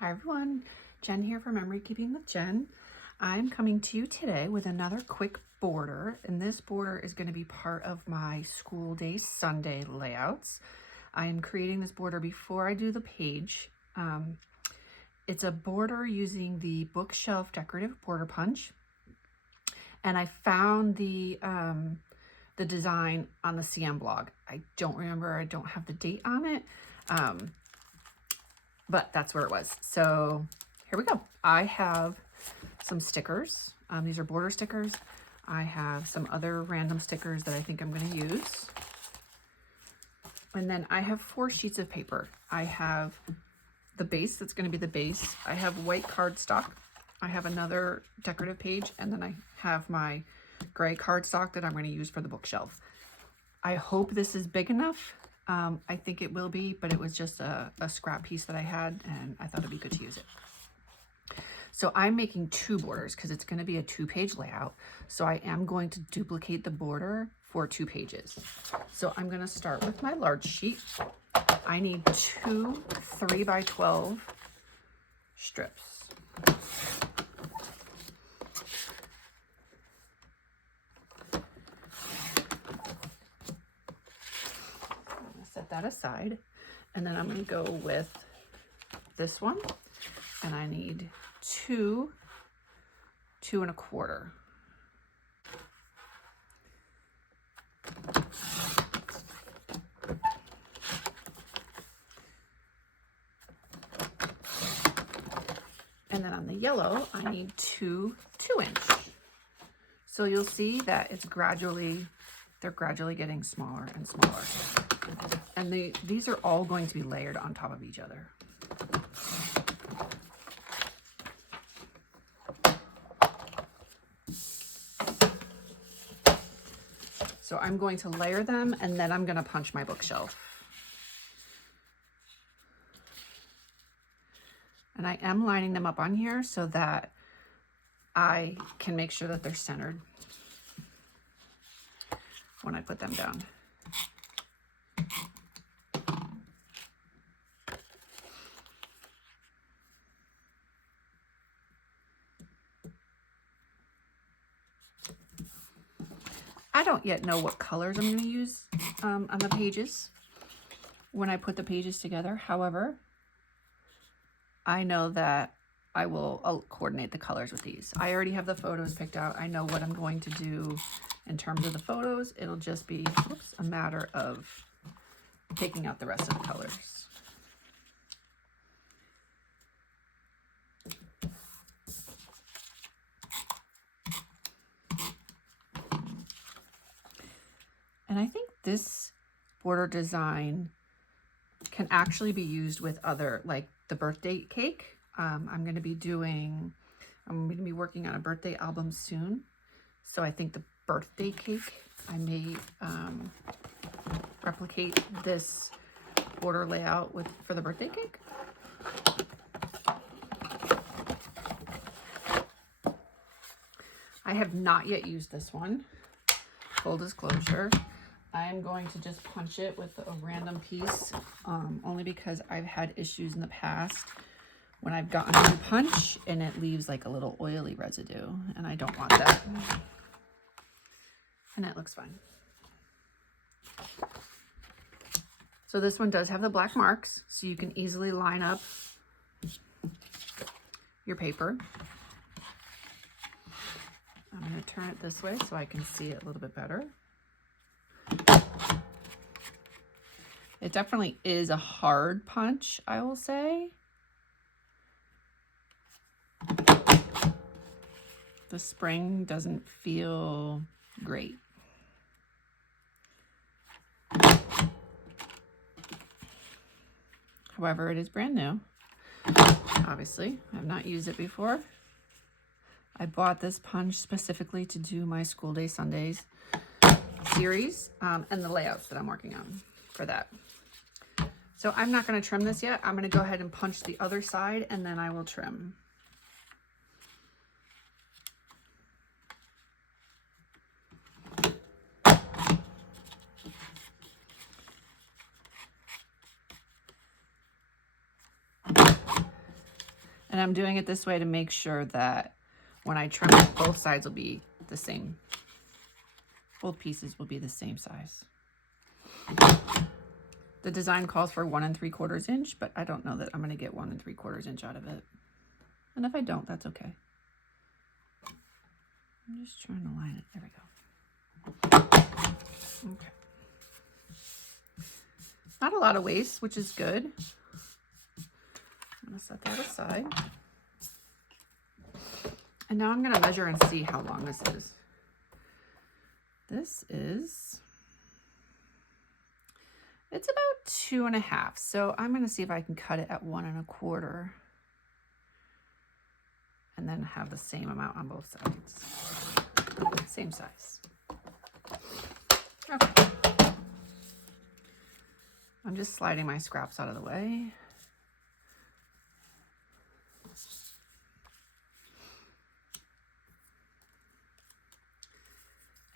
Hi everyone, Jen here for Memory Keeping with Jen. I'm coming to you today with another quick border, and this border is going to be part of my school day Sunday layouts. I am creating this border before I do the page. It's a border using the bookshelf decorative border punch, and I found the design on the CM blog. I don't remember, I don't have the date on it. But that's where it was. So here we go. I have some stickers. These are border stickers. I have some other random stickers that I think I'm going to use. And then I have 4 sheets of paper. I have the base, that's going to be the base. I have white cardstock. I have another decorative page, and then I have my gray cardstock that I'm going to use for the bookshelf. I hope this is big enough. I think it will be, but it was just a scrap piece that I had, and I thought it'd be good to use it. So I'm making 2 borders because it's going to be a 2-page layout. So I am going to duplicate the border for 2 pages. So I'm going to start with my large sheet. I need 2 3x12 strips. Set that aside, and then I'm going to go with this one, and I need 2 2 1/4. And then on the yellow, I need 2 2-inch. So you'll see that they're gradually getting smaller and smaller. And these are all going to be layered on top of each other. So I'm going to layer them, and then I'm going to punch my bookshelf. And I am lining them up on here so that I can make sure that they're centered when I put them down. I don't yet know what colors I'm going to use on the pages when I put the pages together. However, I know that I'll coordinate the colors with these. I already have the photos picked out. I know what I'm going to do in terms of the photos. It'll just be a matter of picking out the rest of the colors. And I think this border design can actually be used with other, like the birthday cake. I'm going to be working on a birthday album soon. So I think the birthday cake, I may replicate this border layout for the birthday cake. I have not yet used this one, full disclosure. I am going to just punch it with a random piece, only because I've had issues in the past when I've gotten a new punch and it leaves like a little oily residue, and I don't want that. And it looks fine. So this one does have the black marks, so you can easily line up your paper. I'm going to turn it this way so I can see it a little bit better. It definitely is a hard punch, I will say. The spring doesn't feel great. However, it is brand new. Obviously, I've not used it before. I bought this punch specifically to do my School Day Sundays series and the layouts that I'm working on for that. So I'm not going to trim this yet. I'm going to go ahead and punch the other side, and then I will trim. And I'm doing it this way to make sure that when I trim it, both sides will be the same. Both pieces will be the same size. The design calls for 1 3/4 inch, but I don't know that I'm going to get 1 3/4 inch out of it. And if I don't, that's okay. I'm just trying to line it. There we go. Okay. Not a lot of waste, which is good. I'm going to set that aside. And now I'm going to measure and see how long this is. This is, it's about 2.5. So I'm going to see if I can cut it at 1 1/4. And then have the same amount on both sides. Same size. Okay. I'm just sliding my scraps out of the way.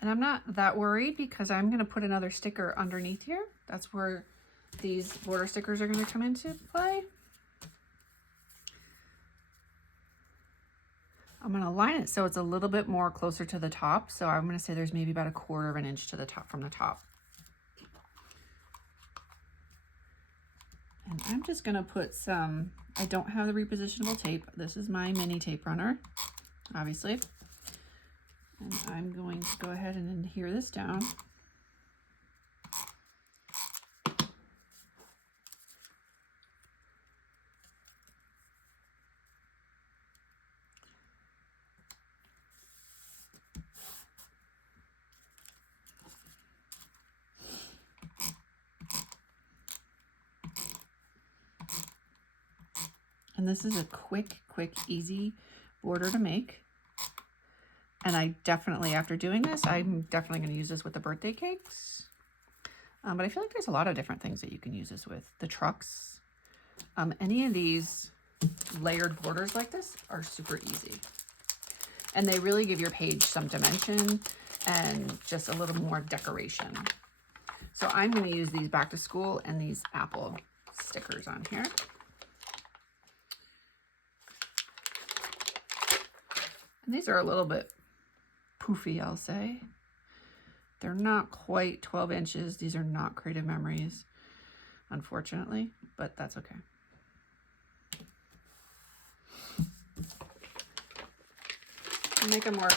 And I'm not that worried because I'm going to put another sticker underneath here. That's where these border stickers are going to come into play. I'm going to line it so it's a little bit more closer to the top. So I'm going to say there's maybe about 1/4 inch to the top from the top. And I'm just going to put some, I don't have the repositionable tape. This is my mini tape runner, obviously. And I'm going to go ahead and adhere this down. And this is a quick, easy border to make. And I definitely, after doing this, I'm definitely going to use this with the birthday cakes. But I feel like there's a lot of different things that you can use this with. The trucks. Any of these layered borders like this are super easy. And they really give your page some dimension and just a little more decoration. So I'm going to use these back to school and these apple stickers on here. And these are a little bit poofy, I'll say. They're not quite 12 inches. These are not Creative Memories, unfortunately, but that's okay. Make them work.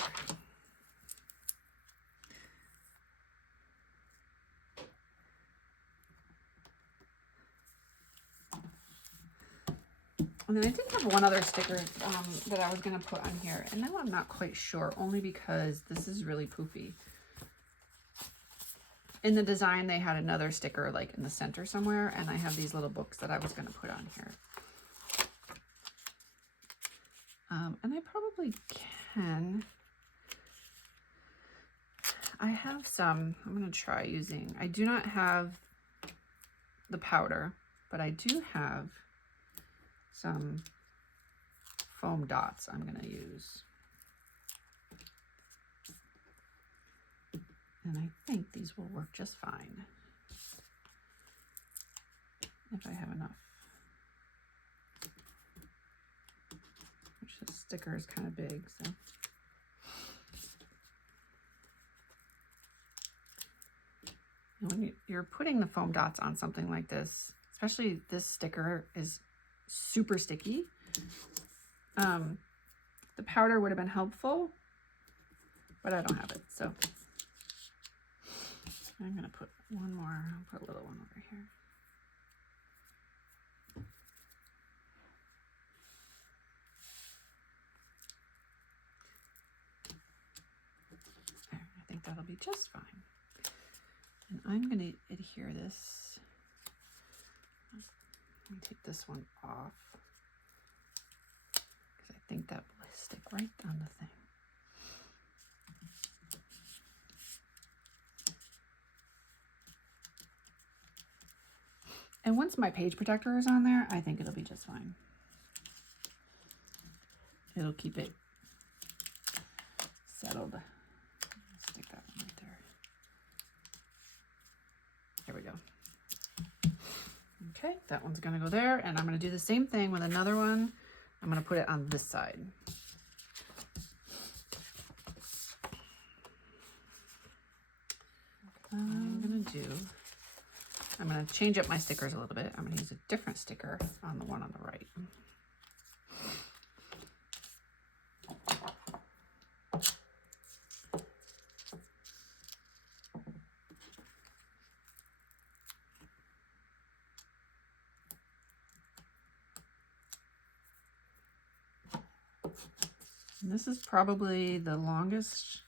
And then I did have one other sticker that I was going to put on here, and now I'm not quite sure, only because this is really poofy. In the design, they had another sticker like in the center somewhere, and I have these little books that I was going to put on here. And I probably can. I have some, I'm going to try using, I do not have the powder, but I do have some foam dots I'm going to use. And I think these will work just fine if I have enough. Which the sticker is kind of big, so. And when you're putting the foam dots on something like this, especially this sticker is super sticky. The powder would have been helpful, but I don't have it, so I'm gonna put one more. I'll put a little one over here. There, I think that'll be just fine. And I'm gonna adhere this. Let me take this one off, because I think that will stick right on the thing. And once my page protector is on there, I think it'll be just fine. It'll keep it settled. Stick that one right there. There we go. Okay, that one's gonna go there, and I'm gonna do the same thing with another one I'm going to put it on this side. I'm going to change up my stickers a little bit. I'm going to use a different sticker on the one on the right. And this is probably the longest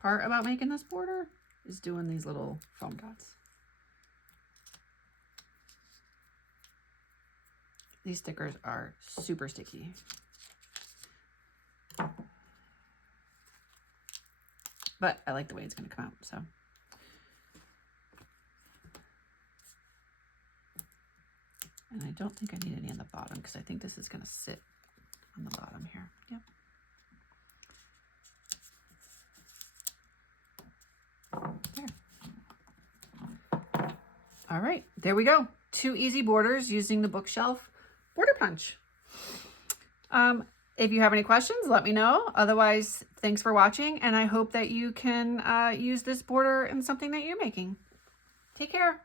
part about making this border, is doing these little foam dots. These stickers are super sticky. But I like the way it's going to come out, so. And I don't think I need any on the bottom because I think this is going to sit on the bottom here. Yep. There. All right, there we go. 2 easy borders using the bookshelf border punch. If you have any questions, let me know. Otherwise, thanks for watching, and I hope that you can use this border in something that you're making. Take care.